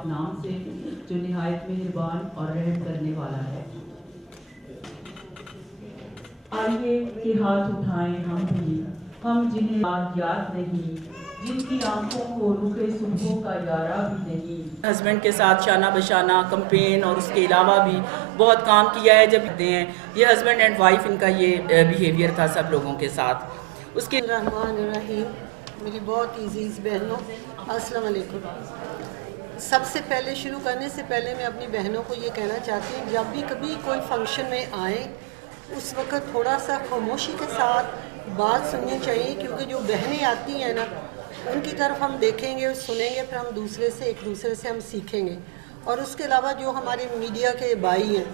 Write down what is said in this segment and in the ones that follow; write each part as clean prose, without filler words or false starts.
पाक नाम से जो निहायत मेहरबान और रहम करने वाला है। आइए कि हाथ उठाएं हम भी, हम जिन्हें याद नहीं, जिनकी आंखों को रुखे सुबह का यारा भी नहीं। हस्बैंड के साथ शाना बशाना कैंपेन और उसके अलावा भी बहुत काम किया है। जब दे हैं ये हस्बैंड एंड वाइफ, इनका ये बिहेवियर था सब लोगों के साथ। उसके रहमानिर्रहीम मेरी बहुत अज़ीज़ बहनों, अस्सलाम वालेकुम। सबसे पहले शुरू करने से पहले मैं अपनी बहनों को ये कहना चाहती हूँ, जब भी कभी कोई फंक्शन में आए उस वक़्त थोड़ा सा खामोशी के साथ बात सुननी चाहिए, क्योंकि जो बहनें आती हैं ना उनकी तरफ हम देखेंगे और सुनेंगे, फिर हम एक दूसरे से हम सीखेंगे। और उसके अलावा जो हमारे मीडिया के भाई हैं,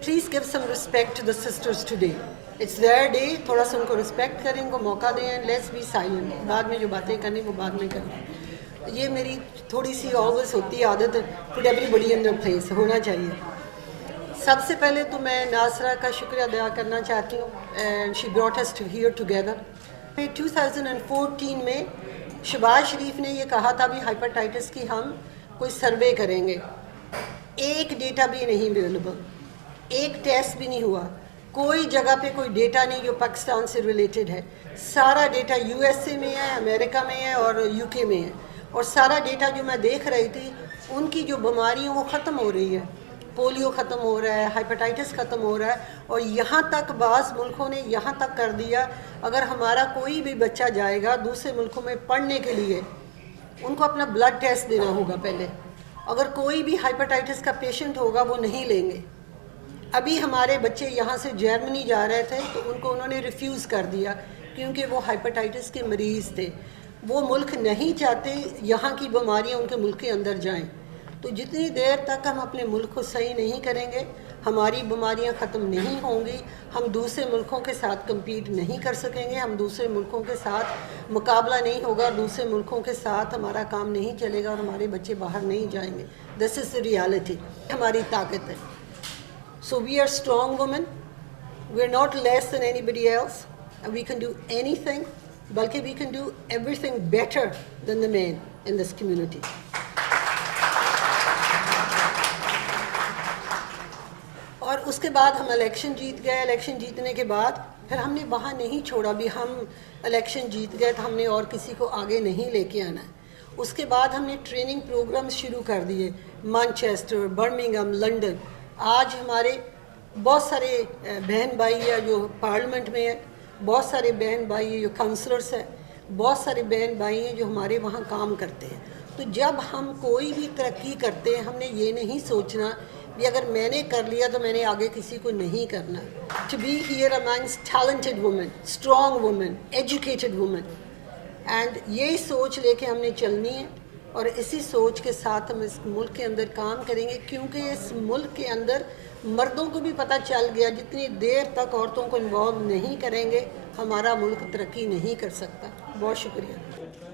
please give some respect to the sisters today, it's their day. थोड़ा सा उनको रिस्पेक्ट करें, उनको मौका दें, लेट्स बी साइलेंट। बाद में जो बातें करनी वो बाद में करें। ये मेरी थोड़ी सी ऑलवेज होती है आदत, put everybody in their place होना चाहिए। सबसे पहले तो मैं नासरा का शुक्रिया अदा करना चाहती हूँ, she brought us here together. 2014 में शहबाज शरीफ ने ये कहा था भी हाइपेटाइटिस की हम कोई सर्वे करेंगे। एक डेटा भी नहीं अवेलेबल, एक टेस्ट भी नहीं हुआ, कोई जगह पे कोई डेटा नहीं जो पाकिस्तान से रिलेटेड है। सारा डेटा यूएसए में है, अमेरिका में है और यूके में है। और सारा डेटा जो मैं देख रही थी, उनकी जो बीमारियाँ वो ख़त्म हो रही है। पोलियो ख़त्म हो रहा है, हाइपेटाइटिस ख़त्म हो रहा है। और यहाँ तक बाज़ मुल्कों ने यहाँ तक कर दिया, अगर हमारा कोई भी बच्चा जाएगा दूसरे मुल्कों में पढ़ने के लिए, उनको अपना ब्लड टेस्ट देना होगा पहले। अगर कोई भी हाइपेटाइटिस का पेशेंट होगा वो नहीं लेंगे। अभी हमारे बच्चे यहाँ से जर्मनी जा रहे थे तो उनको उन्होंने रिफ्यूज़ कर दिया, क्योंकि वो हाइपेटाइटिस के मरीज़ थे। वो मुल्क नहीं चाहते यहाँ की बीमारियाँ उनके मुल्क के अंदर जाएँ। तो जितनी देर तक हम अपने मुल्क को सही नहीं करेंगे, हमारी बीमारियां ख़त्म नहीं होंगी। हम दूसरे मुल्कों के साथ कम्पीट नहीं कर सकेंगे, हम दूसरे मुल्कों के साथ मुकाबला नहीं होगा, दूसरे मुल्कों के साथ हमारा काम नहीं चलेगा और हमारे बच्चे बाहर नहीं जाएंगे। दिस इज़ द रियलिटी, हमारी ताकत है। So we are strong women, we are not less than anybody else, we can do anything, बल्कि we can do everything better than the man in this community. और उसके बाद हम election जीत गए। Election जीतने के बाद फिर हमने वहाँ नहीं छोड़ा भी हम इलेक्शन जीत गए तो हमने और किसी को आगे नहीं लेके आना है। उसके बाद हमने ट्रेनिंग प्रोग्राम्स शुरू कर दिए, मैनचेस्टर, बर्मिंघम, लंदन। आज हमारे बहुत सारे बहन भाई है जो पार्लियामेंट में है, बहुत सारे बहन भाई हैं जो काउंसलर्स हैं, बहुत सारे बहन भाई हैं जो हमारे वहाँ काम करते हैं। तो जब हम कोई भी तरक्की करते हैं, हमने ये नहीं सोचना कि अगर मैंने कर लिया तो मैंने आगे किसी को नहीं करना। To be here amongst talented women, strong women, educated women, and यही सोच लेके हमने चलनी है। और इसी सोच के साथ हम इस मुल्क के अंदर काम करेंगे, क्योंकि इस मुल्क के अंदर मर्दों को भी पता चल गया, जितनी देर तक औरतों को इन्वॉल्व नहीं करेंगे हमारा मुल्क तरक्की नहीं कर सकता। बहुत शुक्रिया।